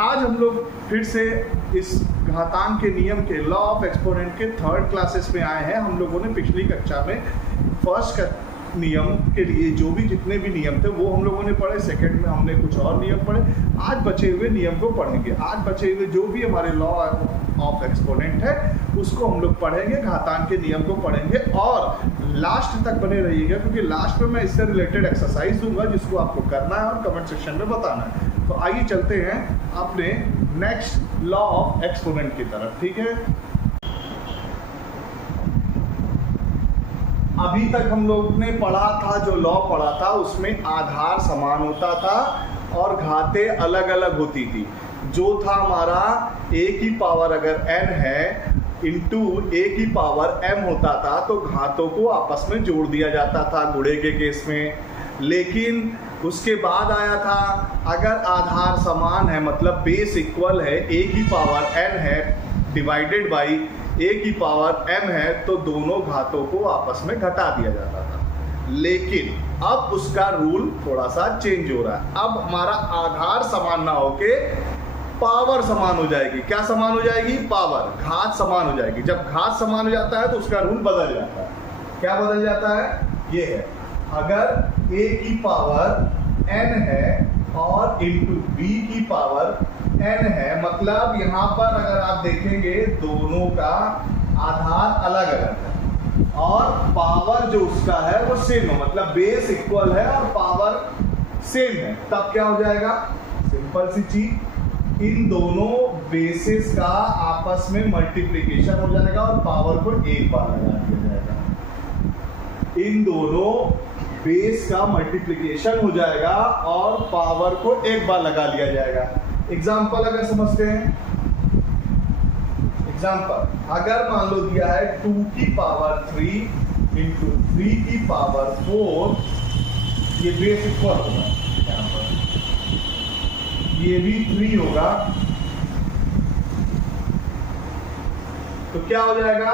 आज हम लोग फिर से इस घातांक के नियम के लॉ ऑफ एक्सपोनेंट के थर्ड क्लासेस में आए हैं। हम लोगों ने पिछली कक्षा में फर्स्ट नियम के लिए जो भी जितने भी नियम थे वो हम लोगों ने पढ़े, सेकंड में हमने कुछ और नियम पढ़े। आज बचे हुए नियम को पढ़ेंगे। आज बचे हुए जो भी हमारे लॉ ऑफ एक्सपोनेंट है उसको हम लोग पढ़ेंगे, घातांक के नियम को पढ़ेंगे और लास्ट तक बने रहिएगा क्योंकि लास्ट में मैं इससे रिलेटेड एक्सरसाइज दूंगा जिसको आपको करना है और कमेंट सेक्शन में बताना है। तो आइए चलते हैं अपने नेक्स्ट लॉ ऑफ एक्सपोनेंट की तरफ। ठीक है, अभी तक हम लोग ने पढ़ा था, जो लॉ पढ़ा था उसमें आधार समान होता था और घातें अलग अलग होती थी। जो था हमारा a की पावर अगर n है इंटू a की पावर m होता था तो घातों को आपस में जोड़ दिया जाता था गुणे के केस में। लेकिन उसके बाद आया था अगर आधार समान है मतलब बेस इक्वल है, a की पावर n है डिवाइडेड बाई a की पावर m है तो दोनों घातों को आपस में घटा दिया जाता था। लेकिन अब उसका रूल थोड़ा सा चेंज हो रहा है। अब हमारा आधार समान ना होके पावर समान हो जाएगी। क्या समान हो जाएगी? पावर, घात समान हो जाएगी। जब घात समान हो जाता है तो उसका रूल बदल जाता है। क्या बदल जाता है? ये है, अगर a की पावर n है और इंटू b की पावर n है, मतलब यहाँ पर अगर आप देखेंगे दोनों का आधार अलग अलग है और पावर जो उसका है वो सेम है, मतलब बेस इक्वल है और पावर सेम है। तब क्या हो जाएगा? सिंपल सी चीज, इन दोनों बेसिस का आपस में मल्टीप्लिकेशन हो जाएगा और पावर को एक बार लगा दिया जाएगा। इन दोनों बेस का मल्टीप्लिकेशन हो जाएगा और पावर को एक बार लगा लिया जाएगा। एग्जाम्पल अगर समझते हैं, एग्जाम्पल अगर मान लो दिया है 2 की पावर 3 इंटू 3 की पावर 4, ये बेस इक्वल होगा, यहाँ पर ये भी 3 होगा तो क्या हो जाएगा?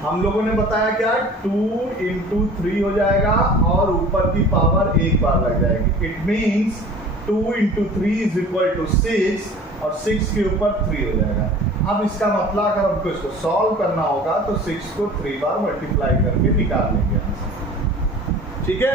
हम लोगों ने बताया क्या, 2 इंटू 3 हो जाएगा और ऊपर की पावर एक बार लग जाएगी। It means 2 into 3 is equal to 6 और 6 के ऊपर 3 हो जाएगा। अब इसका मतलब अगर हमको इसको सॉल्व करना होगा तो 6 को 3 बार मल्टीप्लाई करके निकाल लेंगे। ठीक है,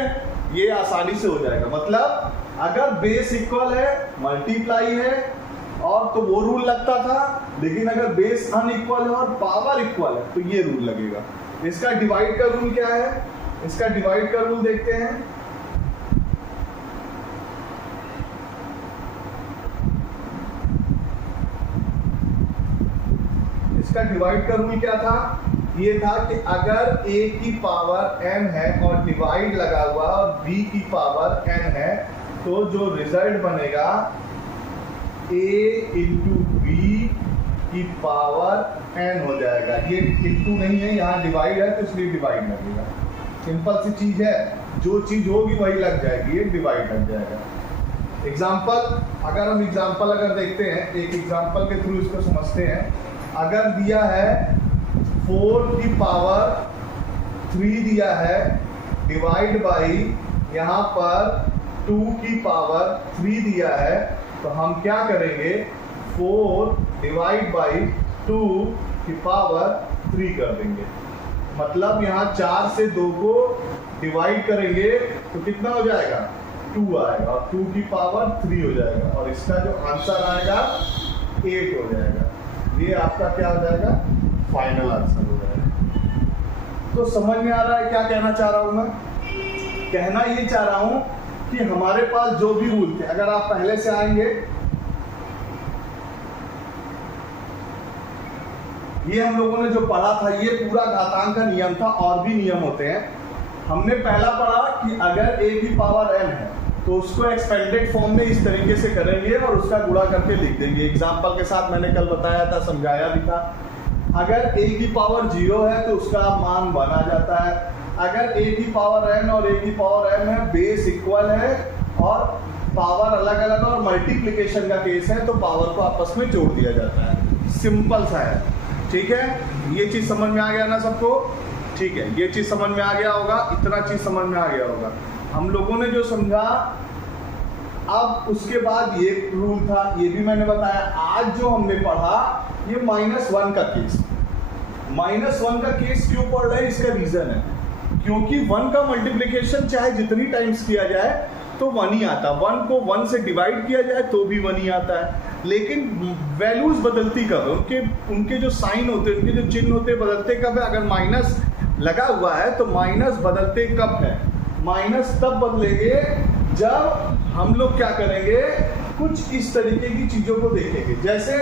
ये आसानी से हो जाएगा। मतलब अगर बेस इक्वल है, मल्टीप्लाई है और तो वो रूल लगता था, लेकिन अगर बेस अनइक्वल है और पावर इक्वल है तो ये रूल लगेगा। इसका डिवाइड का रूल क्या है? इसका डिवाइड का रूल देखते हैं। इसका डिवाइड का रूल क्या था? ये था कि अगर a की पावर n है और डिवाइड लगा हुआ और b की पावर n है तो जो रिजल्ट बनेगा a इंटू b की पावर n हो जाएगा। ये इंटू नहीं है, यहाँ डिवाइड है तो इसलिए डिवाइड लगेगा। सिंपल सी चीज है, जो चीज होगी वही लग जाएगी, ये डिवाइड लग जाएगा। एग्जाम्पल, अगर हम एग्जाम्पल अगर देखते हैं, एक एग्जाम्पल के थ्रू इसको समझते हैं। अगर दिया है 4 की पावर 3 दिया है डिवाइड बाई यहाँ पर 2 की पावर 3 दिया है तो हम क्या करेंगे? 4 डिवाइड बाई 2 की पावर 3 कर देंगे। मतलब यहाँ 4 से 2 को डिवाइड करेंगे तो कितना हो जाएगा? 2 आएगा और 2 की पावर 3 हो जाएगा और इसका जो आंसर आएगा 8 हो जाएगा। ये आपका क्या हो जाएगा? फाइनल आंसर हो जाएगा। तो समझ में आ रहा है क्या कहना चाह रहा हूं मैं? कहना ये चाह रहा हूं कि हमारे पास जो भी रूल थे, अगर आप पहले से आएंगे, ये हम लोगों ने जो पढ़ा था ये पूरा घातांक का नियम था। और भी नियम होते हैं। हमने पहला पढ़ा कि अगर a की पावर n है तो उसको एक्सपेंडेड फॉर्म में इस तरीके से करेंगे और उसका गुणा करके लिख देंगे। एग्जाम्पल के साथ मैंने कल बताया था, समझाया भी था। अगर a की पावर 0 है तो उसका मान 1 आ जाता है। अगर a की पावर n और a की पावर m है, बेस इक्वल है और पावर अलग अलग और मल्टीप्लिकेशन का केस है तो पावर को आपस में जोड़ दिया जाता है। सिंपल सा है। ठीक है, ये चीज समझ में आ गया ना सबको? ठीक है, ये चीज समझ में आ गया होगा, इतना चीज समझ में आ गया होगा। हम लोगों ने जो समझा अब उसके बाद ये रूल था, ये भी मैंने बताया। आज जो हमने पढ़ा ये -1 का केस। -1 का केस क्यों पढ़ रहे हैं, इसका रीजन है क्योंकि 1 का मल्टीप्लिकेशन चाहे जितनी टाइम्स किया जाए तो 1 ही आता। 1 को 1 से डिवाइड किया जाए तो भी 1 ही आता है, लेकिन वैल्यूज बदलती कब है, उनके जो साइन होते हैं, उनके जो चिन्ह होते हैं, बदलते कब है। अगर माइनस लगा हुआ है तो माइनस बदलते कब है, माइनस तब बदलेंगे जब हम लोग क्या करेंगे, कुछ इस तरीके की चीजों को देखेंगे। जैसे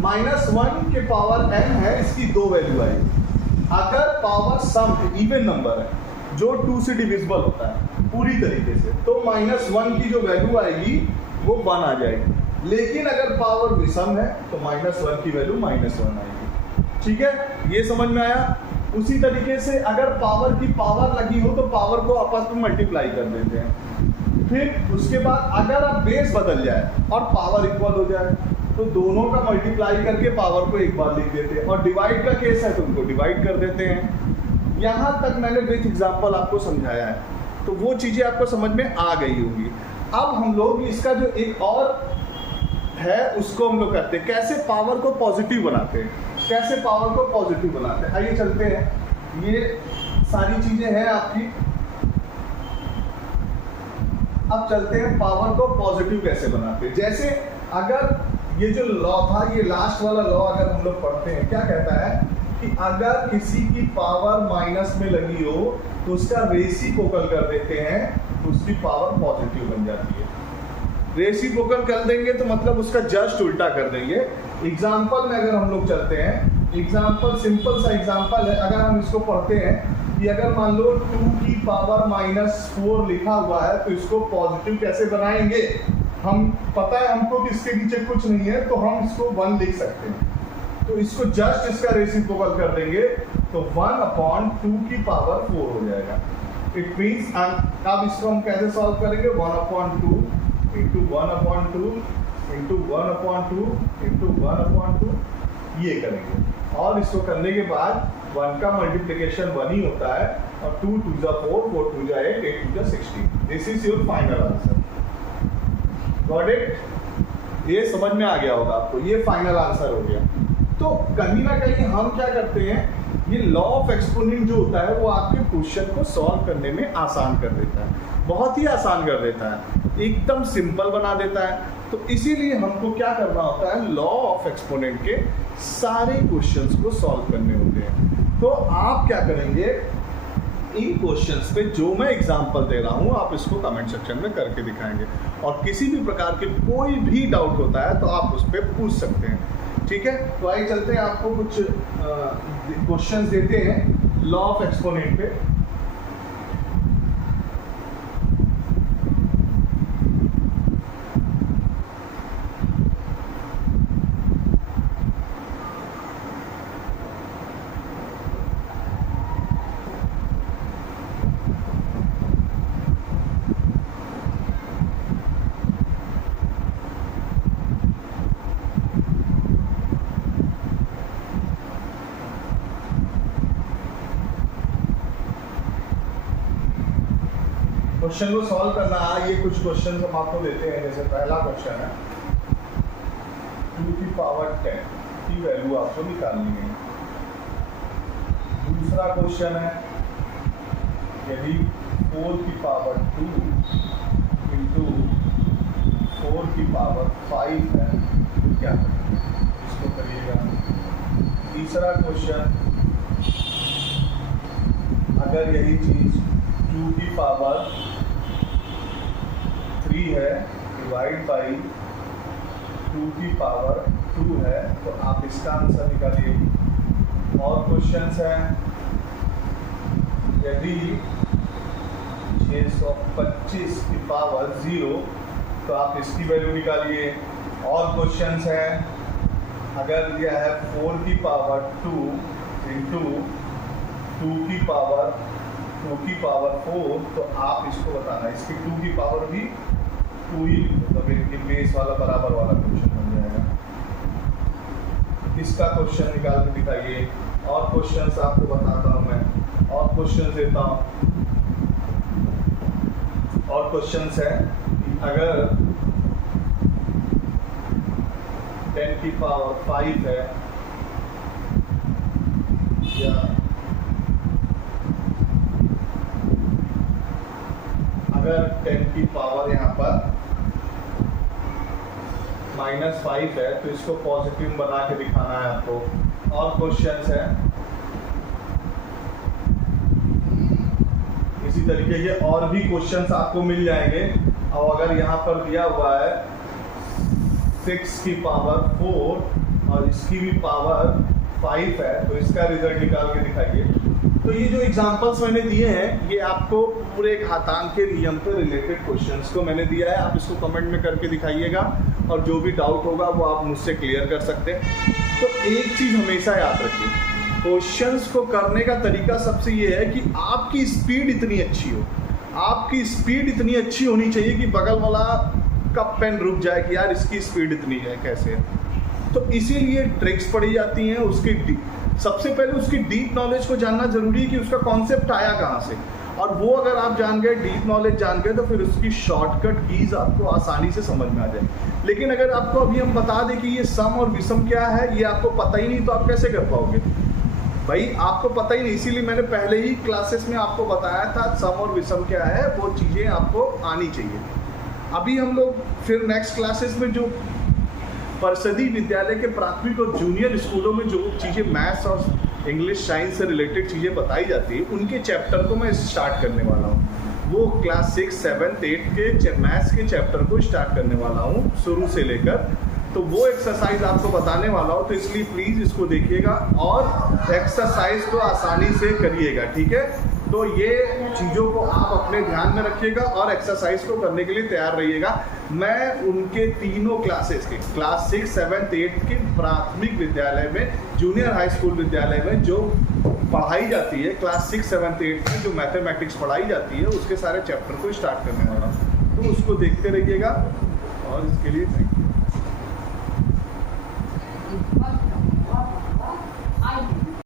-1 के पावर n है, इसकी 2 वैल्यू आएगी। अगर पावर सम इवन नंबर है जो 2 से डिविजिबल होता है पूरी तरीके से, तो -1 की जो वैल्यू आएगी वो 1 आ जाएगी। लेकिन अगर पावर विषम है तो -1 की वैल्यू -1 आएगी। ठीक है, ये समझ में आया। उसी तरीके से अगर पावर की पावर लगी हो तो पावर को आपस में मल्टीप्लाई कर देते हैं। फिर उसके बाद अगर अब बेस बदल जाए और पावर इक्वल हो जाए तो दोनों का मल्टीप्लाई करके पावर को एक बार लिख देते हैं, और डिवाइड का केस है तो उनको डिवाइड कर देते हैं। यहाँ तक मैंने विथ एग्जांपल आपको समझाया है, तो वो चीज़ें आपको समझ में आ गई होंगी। अब हम लोग इसका जो एक और है उसको हम लोग करते हैं, कैसे पावर को पॉजिटिव बनाते हैं, कैसे पावर को पॉजिटिव बनाते हैं। आइए चलते हैं, ये सारी चीजें हैं आपकी। अब चलते हैं पावर को पॉजिटिव कैसे बनाते हैं। जैसे अगर ये जो लॉ था, ये लास्ट वाला लॉ अगर हम लोग पढ़ते हैं, क्या कहता है कि अगर किसी की पावर माइनस में लगी हो तो उसका रेसिप्रोकल कर देते हैं तो उसकी पावर पॉजिटिव बन जाती है। रेसिप्रोकल कर देंगे तो मतलब उसका जस्ट उल्टा कर देंगे। एग्जाम्पल में अगर हम लोग चलते हैं, एग्जाम्पल सिंपल सा एग्जाम्पल है। अगर हम इसको पढ़ते हैं कि अगर मान लो 2 की पावर -4 लिखा हुआ है तो इसको पॉजिटिव कैसे बनाएंगे। हम पता है हमको कि इसके नीचे कुछ नहीं है तो हम इसको 1 लिख सकते हैं, तो इसको जस्ट इसका रेसिप्रोकल कर देंगे तो 1/2 की पावर 4 हो जाएगा। इट मीन्स अब इसको हम कैसे सॉल्व करेंगे, 1/2 इंटू 1/2 इंटू 1/2 इंटू 1/2 ये करेंगे। और इसको करने के बाद 1 का मल्टीप्लिकेशन 1 ही होता है, और 2 2 जा 4, 4 2 जा 8, 8 2 जा 16। This is your final answer. Got it? ये समझ में आ गया होगा आपको, ये फाइनल आंसर हो गया। तो कहीं ना कहीं हम क्या करते हैं, ये लॉ ऑफ एक्सपोनेंट जो होता है वो आपके क्वेश्चन को सॉल्व करने में आसान कर देता है, बहुत ही आसान कर देता है, एकदम सिंपल बना देता है। तो इसीलिए हमको क्या करना होता है, लॉ ऑफ एक्सपोनेंट के सारे क्वेश्चंस को सॉल्व करने होते हैं। तो आप क्या करेंगे, इन क्वेश्चंस पे जो मैं एग्जांपल दे रहा हूँ आप इसको कमेंट सेक्शन में करके दिखाएंगे, और किसी भी प्रकार के कोई भी डाउट होता है तो आप उस पर पूछ सकते हैं। ठीक है, तो आइए चलते हैं, आपको कुछ क्वेश्चंस देते हैं लॉ ऑफ एक्सपोनेंट पे। क्वेश्चन को सॉल्व करना है, ये कुछ क्वेश्चन हम आपको देते हैं। जैसे पहला क्वेश्चन है 2 की पावर 10 की वैल्यू आपको निकालनी है। दूसरा क्वेश्चन है यदि 4 की पावर 2 इंटू 4 की पावर 5 है तो क्या करेंगे, इसको करिएगा। तीसरा क्वेश्चन, अगर यही चीज 2 की पावर 3 है डिवाइड बाई 2 की पावर 2 है तो आप इसका आंसर निकालिए। और क्वेश्चंस हैं यदि 625 की पावर 0 तो आप इसकी वैल्यू निकालिए। और क्वेश्चंस हैं अगर यह है 4 की पावर 2 इंटू 2 की पावर 4 तो आप इसको बताना, इसकी 2 की पावर भी 2 ही, मतलब इनके बेस वाला बराबर वाला क्वेश्चन बन जाएगा। इसका क्वेश्चन निकाल के दिखाइए। और क्वेश्चंस आपको बताता हूँ मैं, और क्वेश्चन देता हूँ। और क्वेश्चंस है कि अगर 10 की पावर 5 है, या अगर 10 की पावर यहाँ पर -5 है तो इसको पॉजिटिव बना के दिखाना है आपको। और क्वेश्चंस है इसी तरीके के और भी क्वेश्चंस आपको मिल जाएंगे। और अगर यहाँ पर दिया हुआ है 6 की पावर 4 और इसकी भी पावर 5 है तो इसका रिजल्ट निकाल के दिखाइए। तो ये जो एग्जांपल्स मैंने दिए हैं ये आपको पूरे घातांक के नियम पे रिलेटेड क्वेश्चंस को मैंने दिया है। आप इसको कमेंट में करके दिखाइएगा और जो भी डाउट होगा वो आप मुझसे क्लियर कर सकते हैं। तो एक चीज़ हमेशा याद रखिए, क्वेश्चंस को करने का तरीका सबसे ये है कि आपकी स्पीड इतनी अच्छी हो, आपकी स्पीड इतनी अच्छी होनी चाहिए कि बगल वाला का पेन रुक जाए कि यार इसकी स्पीड इतनी है कैसे है। तो इसीलिए ट्रिक्स पढ़ी जाती हैं। उसकी सबसे पहले उसकी डीप नॉलेज को जानना जरूरी है कि उसका कॉन्सेप्ट आया कहाँ से, और वो अगर आप जान गए, डीप नॉलेज जान गए, तो फिर उसकी शॉर्टकट कीज आपको आसानी से समझ में आ जाए। लेकिन अगर आपको अभी हम बता दें कि ये सम और विषम क्या है, ये आपको पता ही नहीं तो आप कैसे कर पाओगे भाई, आपको पता ही नहीं। इसीलिए मैंने पहले ही क्लासेस में आपको बताया था सम और विषम क्या है, वो चीज़ें आपको आनी चाहिए। अभी हम लोग फिर नेक्स्ट क्लासेस में जो परिषदी विद्यालय के प्राथमिक और जूनियर स्कूलों में जो चीज़ें मैथ्स और इंग्लिश साइंस से रिलेटेड चीज़ें बताई जाती है, उनके चैप्टर को मैं स्टार्ट करने वाला हूँ। वो क्लास 6, 7, 8 के मैथ्स के चैप्टर को स्टार्ट करने वाला हूँ शुरू से लेकर। तो वो एक्सरसाइज आपको बताने वाला हो, तो इसलिए प्लीज़ इसको देखिएगा और एक्सरसाइज को आसानी से करिएगा, ठीक है। तो ये चीज़ों को आप अपने ध्यान में रखिएगा और एक्सरसाइज को करने के लिए तैयार रहिएगा। मैं उनके तीनों क्लासेस के क्लास 6, 7, 8 के प्राथमिक विद्यालय में, जूनियर हाई स्कूल विद्यालय में जो पढ़ाई जाती है, क्लास 6, 7, 8 में जो मैथमेटिक्स पढ़ाई जाती है, उसके सारे चैप्टर को स्टार्ट करने वाला हूँ। तो उसको देखते रहिएगा और इसके लिए थैंक यू।